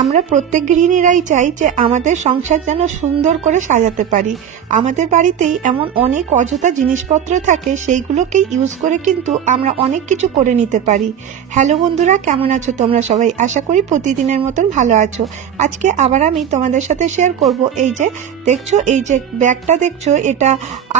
আমরা প্রত্যেক গৃহিণীরাই চাই যে আমাদের সংসার যেন সুন্দর করে সাজাতে পারি। আমাদের বাড়িতেই এমন অনেক অযথা জিনিসপত্র থাকে, সেইগুলোকে ইউজ করে কিন্তু আমরা অনেক কিছু করে নিতে পারি। হ্যালো বন্ধুরা, কেমন আছো তোমরা সবাই? আশা করি প্রতিদিনের মতন ভালো আছো। আজকে আবার আমি তোমাদের সাথে শেয়ার করব, এই যে দেখছো, এই যে ব্যাগটা দেখছো, এটা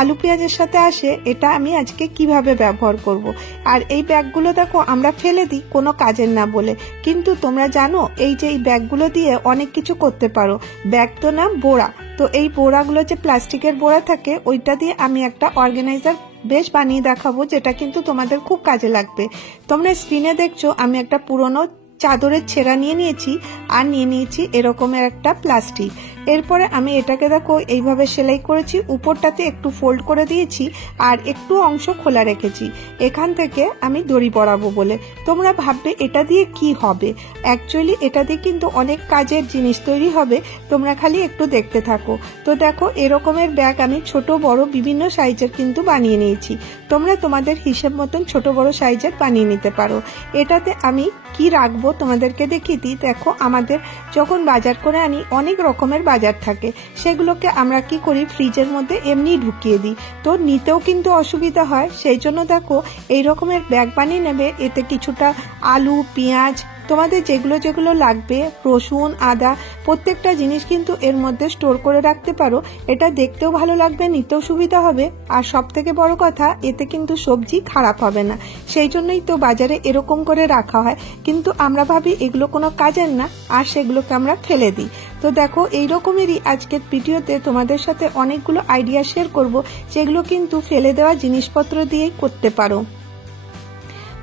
আলু পেঁয়াজের সাথে আসে। এটা আমি আজকে কিভাবে ব্যবহার করব। আর এই ব্যাগগুলো দেখো আমরা ফেলে দিই কোনো কাজের না বলে, কিন্তু তোমরা জানো এই যে এই ব্যাগগুলো দিয়ে অনেক কিছু করতে পারো। ব্যাগ তো না, বোড়া। তো এই বোড়াগুলো যে প্লাস্টিকের বোড়া থাকে, ওইটা দিয়ে আমি একটা অর্গানাইজার বেশ বানিয়ে দেখাবো, যেটা কিন্তু তোমাদের খুব কাজে লাগবে। তোমরা স্ক্রিনে দেখছো আমি একটা পুরনো চাদরের ছেঁড়া নিয়ে নিয়েছি, আর নিয়ে নিয়েছি এরকমের একটা প্লাস্টিক। এরপরে আমি এটাকে দেখো এইভাবে সেলাই করেছি, উপরটাতে একটু ফোল্ড করে দিয়েছি আর একটু অংশ খোলা রেখেছি। এখান থেকে আমি দড়ি পরাবো বলে। তোমরা ভাববে এটা দিয়ে কি হবে? অ্যাকচুয়ালি এটা দিয়ে কিন্তু অনেক কাজের জিনিস তৈরি হবে, তোমরা খালি একটু দেখতে থাকো। তো দেখো এরকমের ব্যাগ আমি ছোট বড় বিভিন্ন সাইজের কিন্তু বানিয়ে নিয়েছি। তোমরা তোমাদের হিসেব মতন ছোট বড় সাইজের বানিয়ে নিতে পারো। এটাতে আমি কি রাখবো তোমাদেরকে দেখিয়ে দিই। দেখো আমাদের যখন বাজার করে আনি অনেক রকমের বাজার থাকে, সেগুলোকে আমরা কি করি, ফ্রিজের মধ্যে এমনি ঢুকিয়ে দিই। তো নিতেও কিন্তু অসুবিধা হয়, সেই জন্য দেখো এই রকমের ব্যাগ বানিয়ে নেবে। এতে কিছুটা আলু, পেঁয়াজ, তোমাদের যেগুলো যেগুলো লাগবে, রসুন, আদা, প্রত্যেকটা জিনিস কিন্তু এর মধ্যে স্টোর করে রাখতে পারো। এটা দেখতেও ভালো লাগবে, নিতেও সুবিধা হবে, আর সব থেকে বড় কথা এতে কিন্তু সবজি খারাপ হবে না। সেই জন্যই তো বাজারে এরকম করে রাখা হয়, কিন্তু আমরা ভাবি এগুলো কোনো কাজের না, আর সেগুলোকে আমরা ফেলে দিই। তো দেখো এই রকমেরই আজকের ভিডিওতে তোমাদের সাথে অনেকগুলো আইডিয়া শেয়ার করব, যেগুলো কিন্তু ফেলে দেওয়া জিনিসপত্র দিয়েই করতে পারো।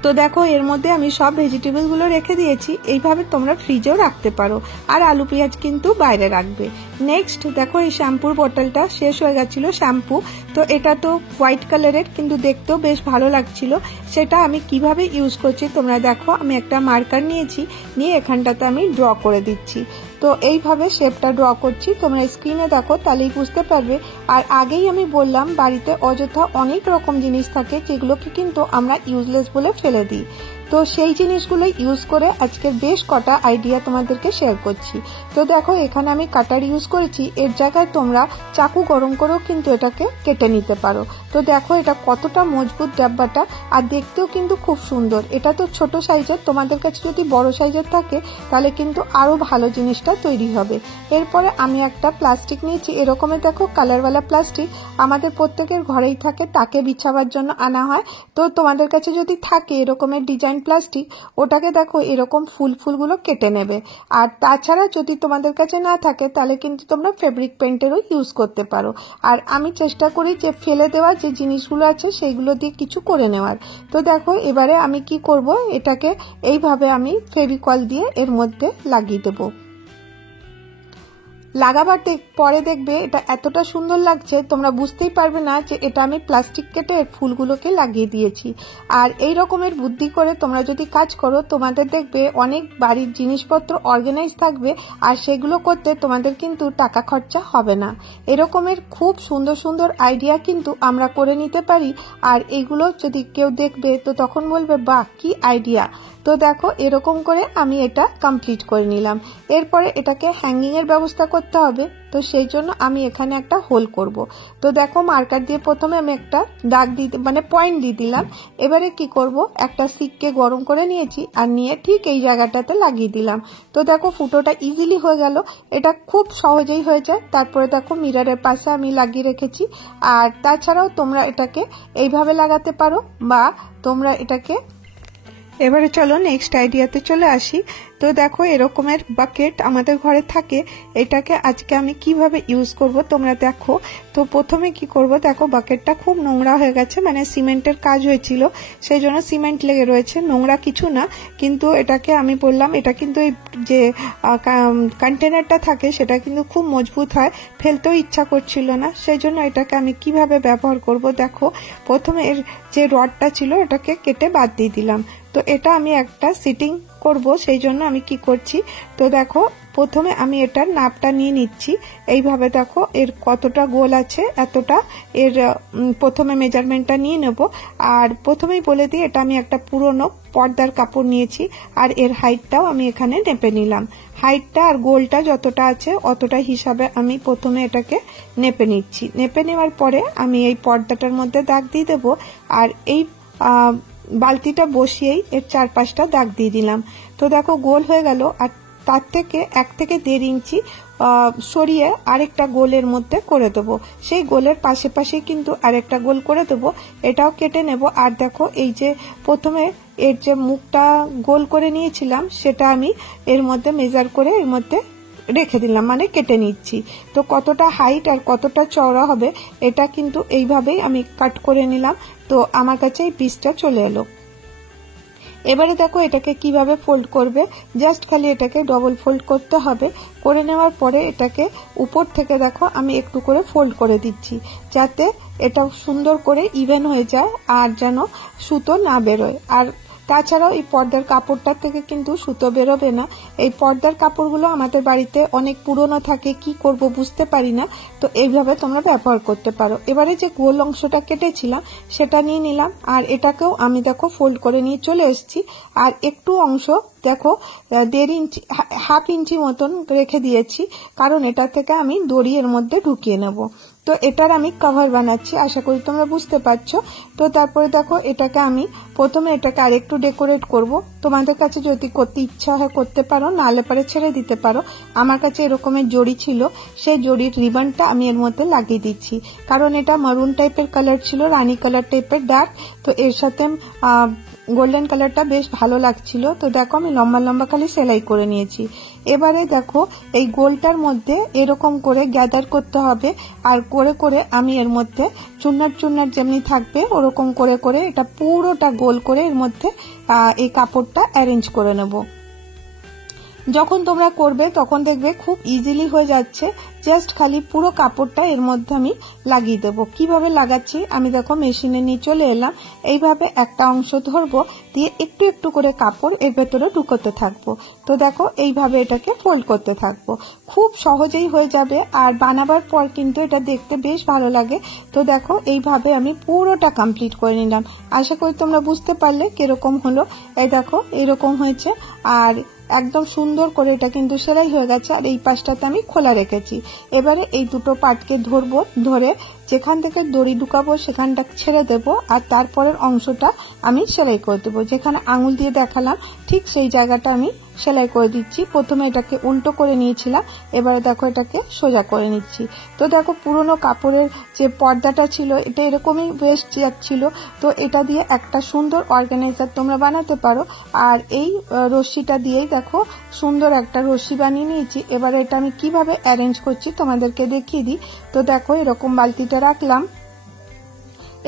তো দেখো এর মধ্যে আমি সব ভেজিটেবল গুলো রেখে দিয়েছি। এইভাবে তোমরা ফ্রিজেও রাখতে পারো, আর আলু পেঁয়াজ কিন্তু বাইরে রাখবে। নেক্সট দেখো এই শ্যাম্পুর বোতলটা শেষ হয়ে গেছিল শ্যাম্পু। তো এটা তো হোয়াইট কালারের, কিন্তু দেখতেও বেশ ভালো লাগছিল। সেটা আমি কিভাবে ইউজ করছি তোমরা দেখো। আমি একটা মার্কার নিয়েছি, নিয়ে এখানটাতে আমি ড্র করে দিচ্ছি। তো এইভাবে শেপটা ড্র করছি, তোমরা স্ক্রিনে দেখো তাহলেই বুঝতে পারবে। আর আগেই আমি বললাম বাড়িতে অযথা অনেক রকম জিনিস থাকে, যেগুলোকে কিন্তু আমরা ইউজলেস বলে ফেলে দিই। তো সেই জিনিসগুলো ইউজ করে আজকের বেশ কটা আইডিয়া তোমাদেরকে শেয়ার করছি। তো দেখো এখানে আমি কাটার ইউজ করেছি, এর জায়গায় তোমরা চাকু গরম করেও কিন্তু এটাকে কেটে নিতে পারো। তো দেখো এটা কতটা মজবুত ডাব্বাটা, আর দেখতেও কিন্তু খুব সুন্দর। এটা তো ছোট সাইজের, তোমাদের কাছে যদি বড় সাইজের থাকে তাহলে কিন্তু আরো ভালো জিনিসটা তৈরি হবে। এরপরে আমি একটা প্লাস্টিক নিয়েছি, এরকমের দেখো কালারওয়ালা প্লাস্টিক আমাদের প্রত্যেকের ঘরেই থাকে, তাকে বিছাবার জন্য আনা হয়। তো তোমাদের কাছে যদি থাকে এরকমের ডিজাইন প্লাস্টিক, ওটাকে দেখো এরকম ফুলগুলো কেটে নেবে। আর তাছাড়া যদি তোমাদের কাছে না থাকে তাহলে কিন্তু তোমরা ফেব্রিক পেইন্টেরও ইউজ করতে পারো। আর আমি চেষ্টা করি যে ফেলে দেওয়া যে জিনিসগুলো আছে সেইগুলো দিয়ে কিছু করে নেওয়ার। তো দেখো এবারে আমি কি করব, এটাকে এইভাবে আমি ফেভিকল দিয়ে এর মধ্যে লাগিয়ে দেবো। লাগাবার পরে দেখবে এটা এতটা সুন্দর লাগছে, তোমরা বুঝতেই পারবে না যে এটা আমি প্লাস্টিক কেটে ফুলগুলোকে লাগিয়ে দিয়েছি। আর এই রকমের বুদ্ধি করে তোমরা যদি কাজ করো, তোমাদের দেখবে অনেক বাড়ির জিনিসপত্র অর্গানাইজ থাকবে, আর সেগুলো করতে তোমাদের কিন্তু টাকা খরচা হবে না। এরকমের খুব সুন্দর সুন্দর আইডিয়া কিন্তু আমরা করে নিতে পারি। আর এইগুলো যদি কেউ দেখবে তো তখন বলবে বাহ কি আইডিয়া। তো দেখো এরকম করে আমি এটা কমপ্লিট করে নিলাম। এরপরে এটাকে হ্যাঙ্গিং এর ব্যবস্থা করতে হবে, তো সেই জন্য আমি এখানে একটা হোল করব। তো দেখো মার্কার দিয়ে প্রথমে আমি একটা দাগ দিতে পয়েন্ট দিয়ে দিলাম। এবারে কি করব, একটা সিককে গরম করে নিয়েছি, আর নিয়ে ঠিক এই জায়গাটাতে লাগিয়ে দিলাম। তো দেখো ফুটোটা ইজিলি হয়ে গেল, এটা খুব সহজেই হয়ে যায়। তারপরে দেখো মিররের পাশে আমি লাগিয়ে রেখেছি। আর তাছাড়াও তোমরা এটাকে এইভাবে লাগাতে পারো, বা তোমরা এটাকে এবারে চলো নেক্সট আইডিয়াতে চলে আসি। তো দেখো এরকমের বাকেট আমাদের ঘরে থাকে, এটাকে আজকে আমি কিভাবে ইউজ করব তোমরা দেখো। তো প্রথমে কি করব, দেখো বাকেটটা খুব নোংরা হয়ে গেছে, সিমেন্টের কাজ হয়েছিল সেই জন্য সিমেন্ট লেগে রয়েছে, নোংরা কিছু না। কিন্তু এটাকে আমি বললাম এটা কিন্তু এই যে কন্টেনারটা থাকে সেটা কিন্তু খুব মজবুত হয়, ফেলতেও ইচ্ছা করছিল না। সেই জন্য এটাকে আমি কিভাবে ব্যবহার করব দেখো। প্রথমে এর যে রডটা ছিল এটাকে কেটে বাদ দিয়ে দিলাম। তো এটা আমি একটা সিটিং করব, সেই জন্য আমি কি করছি, তো দেখো প্রথমে আমি এটার নাপটা নিয়ে নিচ্ছি। এইভাবে দেখো এর কতটা গোল আছে এতটা এর প্রথমে মেজারমেন্টটা নিয়ে নেব। আর প্রথমেই বলে দিই, এটা আমি একটা পুরনো পর্দার কাপড় নিয়েছি আর এর হাইটটাও আমি এখানে নেপে নিলাম। হাইটটা আর গোলটা যতটা আছে অতটা হিসাবে আমি প্রথমে এটাকে নেপে নিচ্ছি। নেপে নেওয়ার পরে আমি এই পর্দাটার মধ্যে দাগ দিয়ে দেব আর এই বালতিটা বসিয়েই এর চারপাশটা দাগ দিয়ে দিলাম। তো দেখো গোল হয়ে গেল। আর তার থেকে 1 থেকে 1.5 ইঞ্চি সরিয়ে আরেকটা গোলের মধ্যে করে দেবো। সেই গোলের পাশে পাশে কিন্তু আরেকটা গোল করে দেবো, এটাও কেটে নেব। আর দেখো এই যে প্রথমে এর যে মুখটা গোল করে নিয়েছিলাম সেটা আমি এর মধ্যে মেজার করে এর মধ্যে রেখে দিলাম, মানে কেটে নিচ্ছি। তো কতটা হাইট আর কতটা চওড়া হবে এটা কিন্তু এইভাবেই আমি কাট করে নিলাম। তো আমার কাছে এই পিসটা চলে এলো। এবারে দেখো এটাকে কিভাবে ফোল্ড করবে, জাস্ট খালি এটাকে ডবল ফোল্ড করতে হবে। করে নেওয়ার পরে এটাকে উপর থেকে দেখো আমি একটু করে ফোল্ড করে দিচ্ছি, যাতে এটা সুন্দর করে ইভেন হয়ে যায় আর যেন সুতো না বেরোয়। আর তাছাড়াও এই পর্দার কাপড়টার থেকে কিন্তু সুতো বেরোবে না। এই পর্দার কাপড়গুলো আমাদের বাড়িতে অনেক পুরনো থাকে, কি করব বুঝতে পারি না, তো এইভাবে তোমরা ব্যবহার করতে পারো। এবারে যে গোল অংশটা কেটেছিলাম সেটা নিয়ে নিলাম আর এটাকেও আমি দেখো ফোল্ড করে নিয়ে চলে এসেছি। আর একটু অংশ দেখো 1.5 ইঞ্চি 1/2 ইঞ্চি মতন রেখে দিয়েছি, কারণ এটা থেকে আমি দড়ি এর মধ্যে ঢুকিয়ে নেব। তো এটার আমি কভার বানাচ্ছি, আশা করি তোমরা বুঝতে পারছো। তো তারপরে দেখো এটাকে আমি প্রথমে এটাকে আরেকটু ডেকোরেট করব। তোমাদের কাছে যদি করতে ইচ্ছা হয় করতে পারো, নাহলে পরে ছেড়ে দিতে পারো। আমার কাছে এরকমের জড়ি ছিল, সেই জড়ির রিবনটা আমি এর মধ্যে লাগিয়ে দিচ্ছি, কারণ এটা মারুন টাইপের কালার ছিল, রানী কালার টাইপের ডার্ক। তো এর সাথে গোল্ডেন কালারটা বেশ ভালো লাগছিল। তো দেখো আমি লম্বা লম্বা খালি সেলাই করে নিয়েছি। এবারে দেখো এই গোলটার মধ্যে এরকম করে গ্যাদার করতে হবে, আর করে করে আমি এর মধ্যে চুনার চুনার যেমনি থাকবে ওরকম করে করে এটা পুরোটা গোল করে এর মধ্যে এই কাপড়টা অ্যারেঞ্জ করে নেব। যখন তোমরা করবে তখন দেখবে খুব ইজিলি হয়ে যাচ্ছে। জাস্ট খালি পুরো কাপড়টা এর মধ্যে আমি লাগিয়ে দেবো। কিভাবে লাগাচ্ছি আমি দেখো মেশিনে নিয়ে চলে এলাম। এইভাবে একটা অংশ ধরবো, দিয়ে একটু একটু করে কাপড় এর ভেতরে ঢুকোতে থাকবো। তো দেখো এইভাবে এটাকে ফোল্ড করতে থাকবো, খুব সহজেই হয়ে যাবে। আর বানাবার পর কিন্তু এটা দেখতে বেশ ভালো লাগে। তো দেখো এইভাবে আমি পুরোটা কমপ্লিট করে নিলাম। আশা করি তোমরা বুঝতে পারলে কিরকম হলো। এই দেখো এরকম হয়েছে আর একদম সুন্দর করে এটা কিন্তু সেলাই হয়ে গেছে। আর এই পাশটাতে আমি খোলা রেখেছি। এবারে এই দুটো পার্টকে ধরবো, ধরে যেখান থেকে দড়ি ঢুকাবো সেখানটা ছেড়ে দেব, আর তারপরের অংশটা আমি সেলাই করে দেবো। যেখানে আঙুল দিয়ে দেখালাম ঠিক সেই জায়গাটা আমি সেলাই করে দিচ্ছি। প্রথমে এটাকে উল্টো করে নিয়েছিলাম, এবারে দেখো এটাকে সোজা করে নিচ্ছি। তো দেখো পুরনো কাপড়ের যে পর্দাটা ছিল এটা এরকমই বেশ যাচ্ছিল। তো এটা দিয়ে একটা সুন্দর অর্গানাইজার তোমরা বানাতে পারো। আর এই রশ্মিটা দিয়েই দেখো সুন্দর একটা রশ্মি বানিয়ে নিয়েছি। এবারে এটা আমি কিভাবে অ্যারেঞ্জ করছি তোমাদেরকে দেখিয়ে দিই। তো দেখো এরকম বালতিটা রাখলাম,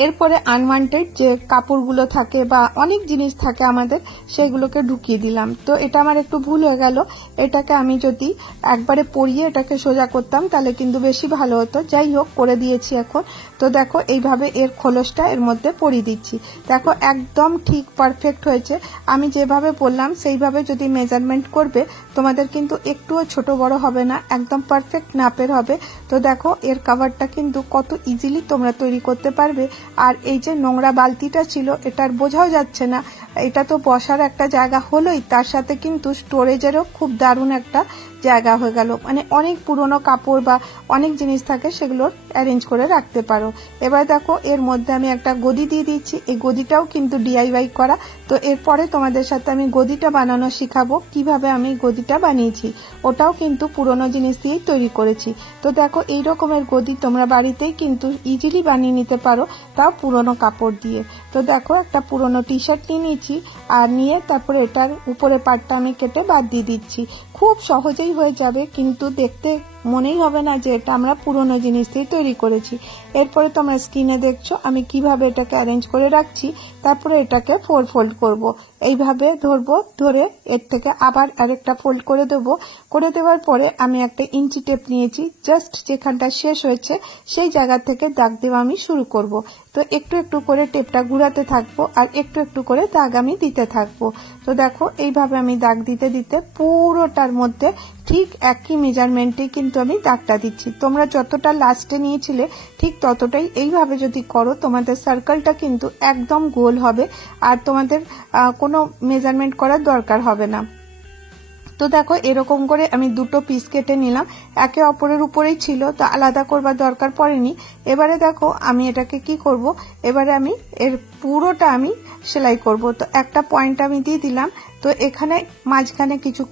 এরপরে আনওয়ান্টেড যে কাপড়গুলো থাকে বা অনেক জিনিস থাকে আমাদের, সেগুলোকে ঢুকিয়ে দিলাম। তো এটা আমার একটু ভুল হয়ে গেল। এটাকে আমি যদি একবারে পরিয়ে এটাকে সোজা করতাম তাহলে কিন্তু বেশি ভালো হতো। যাই হোক, করে দিয়েছি এখন। তো দেখো এইভাবে এর খোলসটা এর মধ্যে পরিয়ে দিচ্ছি। দেখো একদম ঠিক পারফেক্ট হয়েছে। আমি যেভাবে বললাম সেইভাবে যদি মেজারমেন্ট করবে তোমাদের কিন্তু একটুও ছোট বড় হবে না, একদম পারফেক্ট নাপের হবে। তো দেখো এর কভারটা কিন্তু কত ইজিলি তোমরা তৈরি করতে পারবে। আর এই যে নোংরা বালতিটা ছিল এটার বোঝাও যাচ্ছে না, এটা তো বসার একটা জায়গা হলোই, তার সাথে কিন্তু স্টোরেজেরও খুব দারুণ একটা জায়গা হয়ে গেল। মানে অনেক পুরনো কাপড় বা অনেক জিনিস থাকে সেগুলো অ্যারেঞ্জ করে রাখতে পারো। এবার দেখো এর মধ্যে আমি একটা গদি দিয়ে দিচ্ছি। এই গদিটাও কিন্তু DIY করা। তো এরপরে তোমাদের সাথে আমি গদিটা বানানো শিখাবো, কিভাবে আমি গদিটা বানিয়েছি। ওটাও কিন্তু পুরনো জিনিস দিয়েই তৈরি করেছি। তো দেখো এই রকমের গদি তোমরা বাড়িতেই কিন্তু ইজিলি বানিয়ে নিতে পারো, তাও পুরনো কাপড় দিয়ে। তো দেখো একটা পুরনো টি-শার্ট নিয়ে নিয়েছি, আর নিয়ে তারপরে এটার উপরে পাটটা আমি কেটে বাদ দিয়ে দিচ্ছি। খুব সহজেই হয়ে যাবে, কিন্তু দেখতে মনেই হবে না যে এটা আমরা পুরনো জিনিস দিয়ে তৈরি করেছি। এরপরে তোমরা স্ক্রিনে দেখছো আমি কিভাবে এটাকে অ্যারেঞ্জ করে রাখছি। তারপরে এটাকে 4 ফোল্ড করব। এইভাবে ধরবো, ধরে এর থেকে আবার আরেকটা ফোল্ড করে দেব। করে দেওয়ার পরে আমি একটা ইঞ্চি টেপ নিয়েছি, জাস্ট যেখানটা শেষ হয়েছে সেই জায়গা থেকে দাগ দেওয়া আমি শুরু করব। তো একটু একটু করে টেপটা ঘুরাতে থাকবো আর একটু একটু করে দাগ আমি দিতে থাকবো। তো দেখো এইভাবে আমি দাগ দিতে দিতে পুরোটার মধ্যে ঠিক একই মেজারমেন্টে কিন্তু আমি দাগটা দিচ্ছি। তোমরা যতটা লাস্টে নিয়েছিলে ঠিক ততটাই এইভাবে যদি করো তোমাদের সার্কেলটা কিন্তু একদম গোল হবে আর তোমাদের কোনো মেজারমেন্ট করার দরকার হবে না। তো দেখো এরকম করে আমি দুটো পিস কেটে নিলাম, একে অপরের উপরেই ছিল, তো আলাদা করবার দরকার পড়েনি। এবারে দেখো আমি এটাকে কি করব, এবারে আমি এর পুরোটা আমি সেলাই করব। তো একটা পয়েন্ট আমি দিয়ে দিলাম। তো এখানে মাঝখানে কিছু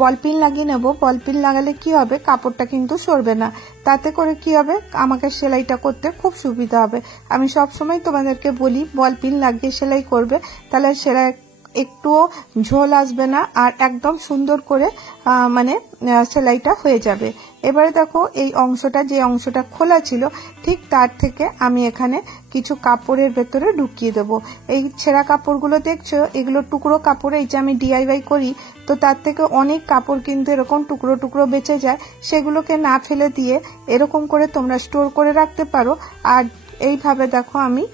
বল পিন লাগিয়ে নেব। বল পিন লাগালে কি হবে, কাপড়টা কিন্তু সরবে না। তাতে করে কি হবে, আমাকে সেলাইটা করতে খুব সুবিধা হবে। আমি সবসময় তোমাদেরকে বলি বল পিন লাগিয়ে সেলাই করবে, তাহলে সেলাই একটুও ঝোল আসবে না আর একদম সুন্দর করে মানে সেলাইটা হয়ে যাবে। এবারে দেখো এই অংশটা, যে অংশটা খোলা ছিল ঠিক তার থেকে আমি এখানে কিছু কাপড়ের ভেতরে ঢুকিয়ে দেব। এই ছেঁড়া কাপড়গুলো দেখছো, এগুলো টুকরো কাপড়, এই যে আমি DIY করি, তো তার থেকে অনেক কাপড় কিন্তু এরকম টুকরো টুকরো বেঁচে যায়। সেগুলোকে না ফেলে দিয়ে এরকম করে তোমরা স্টোর করে রাখতে পারো। আর এইভাবে দেখো আমি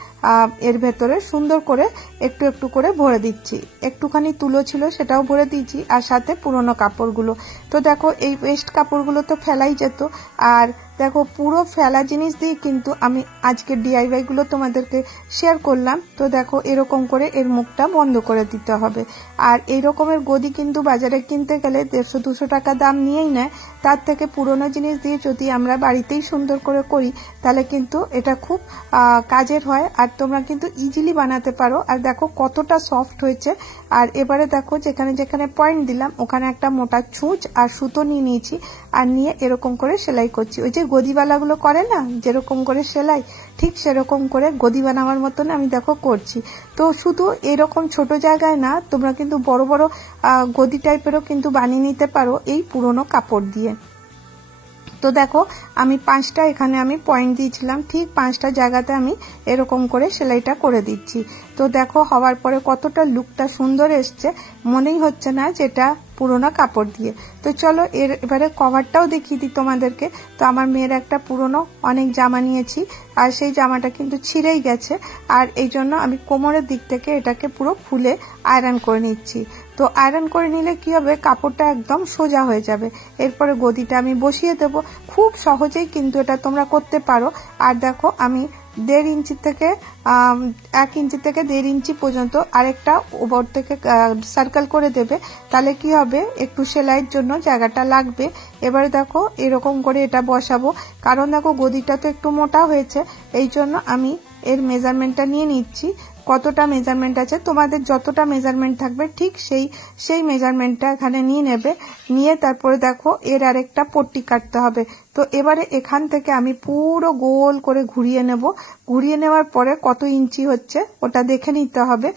এর ভেতরে সুন্দর করে একটু একটু করে ভরে দিচ্ছি। একটুখানি তুলো ছিল সেটাও ভরে দিয়েছি আর সাথে পুরনো কাপড়গুলো। তো দেখো এই ওয়েস্ট কাপড়গুলো তো ফেলাই যেত, আর দেখো পুরো ফেলা জিনিস দিয়ে কিন্তু আমি আজকে DIY গুলো তোমাদেরকে শেয়ার করলাম। তো দেখো এরকম করে এর মুখটা বন্ধ করে দিতে হবে। আর এই রকমের গদি কিন্তু বাজারে কিনতে গেলে 150-200 টাকা দাম নিয়েই নেয়। তার থেকে পুরনো জিনিস দিয়ে যদি আমরা বাড়িতেই সুন্দর করে করি তাহলে কিন্তু এটা খুব কাজের হয় আর তোমরা কিন্তু ইজিলি বানাতে পারো। আর দেখো কতটা সফট হয়েছে। আর এবারে দেখো যেখানে যেখানে পয়েন্ট দিলাম ওখানে একটা মোটা ছুঁচ আর সুতো নিয়ে নিয়েছি, আর নিয়ে এরকম করে সেলাই করছি। ওই যে গদিবালাগুলো করে না যেরকম করে সেলাই, ঠিক সেরকম করে গদি বানাবার মতন আমি দেখো করছি। তো শুধু এরকম ছোট জায়গায় না, তোমরা কিন্তু বড় বড় গদি টাইপেরও কিন্তু বানিয়ে নিতে পারো এই পুরনো কাপড় দিয়ে। তো দেখো আমি 5টা এখানে আমি পয়েন্ট দিয়েছিলাম, ঠিক 5টা জায়গাতে আমি এরকম করে সেলাইটা করে দিচ্ছি। তো দেখো হওয়ার পরে কতটা লুকটা সুন্দর এসছে, মনেই হচ্ছে না যেটা পুরোনো কাপড় দিয়ে। তো চলো এবারে কভারটাও দেখিয়ে দিই তোমাদেরকে। তো আমার মেয়ের একটা পুরনো অনেক জামা নিয়েছি আর সেই জামাটা কিন্তু ছিঁড়েই গেছে, আর এই জন্য আমি কোমরের দিক থেকে এটাকে পুরো খুলে আয়রন করে নিচ্ছি। তো আয়রন করে নিলে কি হবে, কাপড়টা একদম সোজা হয়ে যাবে। এরপরে গদিটা আমি বসিয়ে দেব। খুব সহজেই কিন্তু এটা তোমরা করতে পারো। আর দেখো আমি 1.5 ইঞ্চি থেকে 1 ইঞ্চি থেকে 1.5 ইঞ্চি পর্যন্ত আরেকটা ওপর থেকে সার্কেল করে দেবে, তাহলে কি হবে একটু সেলাইয়ের জন্য জায়গাটা লাগবে। এবারে দেখো এরকম করে এটা বসাবো, কারণ দেখো গদিটা তো একটু মোটা হয়েছে, এই জন্য আমি এর মেজারমেন্টটা নিয়ে নিচ্ছি। কতটা মেজারমেন্ট আছে, তোমাদের যতটা মেজারমেন্ট থাকবে ঠিক সেই মেজারমেন্টটা এখানে নিয়ে নেবে। নিয়ে তারপরে দেখো এর আরেকটা পট্টি কাটতে হবে। তো এবারে এখান থেকে আমি পুরো গোল করে ঘুরিয়ে নেব। ঘুরিয়ে নেওয়ার পরে কত ইঞ্চি হচ্ছে ওটা দেখে নিতে হবে।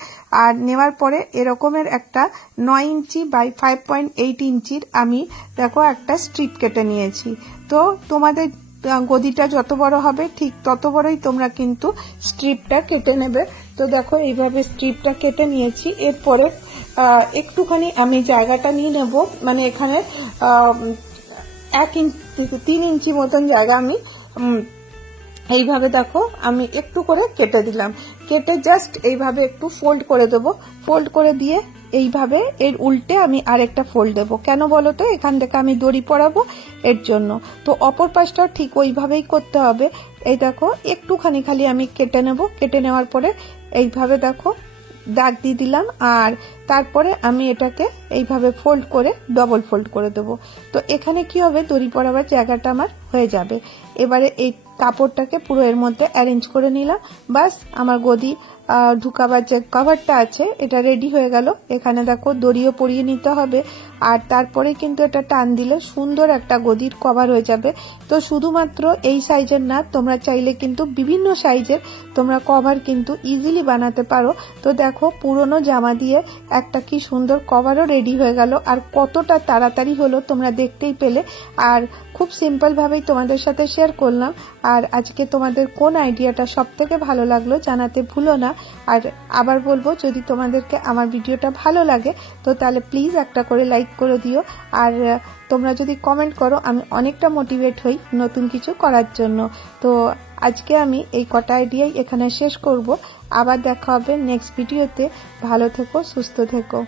আর নেওয়ার পরে এরকমের একটা 9 ইঞ্চি বাই 5.8 ইঞ্চির আমি দেখো একটা স্ট্রিপ কেটে নিয়েছি। তো তোমাদের গদিটা যত বড় হবে ঠিক তত বড়ই তোমরা কিন্তু স্ট্রিপটা কেটে নেবে। তো দেখো এইভাবে স্ট্রিপটা কেটে নিয়েছি। এরপরে একটুখানি আমি জায়গাটা নিয়ে নেব, মানে এখানে 1 ইঞ্চি থেকে 3 ইঞ্চি মতন জায়গা আমি এইভাবে দেখো আমি একটু করে কেটে দিলাম। কেটে জাস্ট এইভাবে একটু ফোল্ড করে দেবো। ফোল্ড করে দিয়ে এইভাবে এর উল্টে আমি আরেকটা ফোল্ড দেব। কেন বলো তো, এখান থেকে আমি দড়ি পরাবো এর জন্য। তো অপর পাশটা ঠিক ওইভাবেই করতে হবে। এই দেখো একটুখানি খালি আমি কেটে নেব। কেটে নেওয়ার পরে এইভাবে দেখো দাগ দিয়ে দিলাম, আর তারপরে আমি এটাকে এইভাবে ফোল্ড করে ডবল ফোল্ড করে দেব। তো এখানে কি হবে, দড়ি পরাবার জায়গাটা আমার হয়ে যাবে। এবারে এই কাপড়টাকে পুরো এর মধ্যে অ্যারেঞ্জ করে নিলাম। বাস আমার গদি ঢুকাবার যে কভারটা আছে এটা রেডি হয়ে গেল। এখানে দেখো দড়িও পরিয়ে নিতে হবে, আর তারপরে কিন্তু এটা টান দিলে সুন্দর একটা গদির কভার হয়ে যাবে। তো শুধুমাত্র এই সাইজের না, তোমরা চাইলে কিন্তু বিভিন্ন সাইজের তোমরা কভার কিন্তু ইজিলি বানাতে পারো। তো দেখো পুরনো জামা দিয়ে একটা কি সুন্দর কভারও রেডি হয়ে গেল, আর কতটা তাড়াতাড়ি হলো তোমরা দেখতেই পেলে। আর খুব সিম্পল ভাবেই তোমাদের সাথে শেয়ার করলাম। আর আজকে তোমাদের কোন আইডিয়াটা সব থেকে ভালো লাগলো জানাতে ভুলো না। আর আবার বলবো, যদি তোমাদেরকে আমার ভিডিওটা ভালো লাগে তো তাহলে প্লিজ একটা করে লাইক করে দিও। আর তোমরা যদি কমেন্ট করো আমি অনেকটা মোটিভেট হই নতুন কিছু করার জন্য। তো আজকে আমি এই কটা আইডিয়াই এখানে শেষ করব। আবার দেখা হবে নেক্সট ভিডিওতে। ভালো থেকো, সুস্থ থেকো।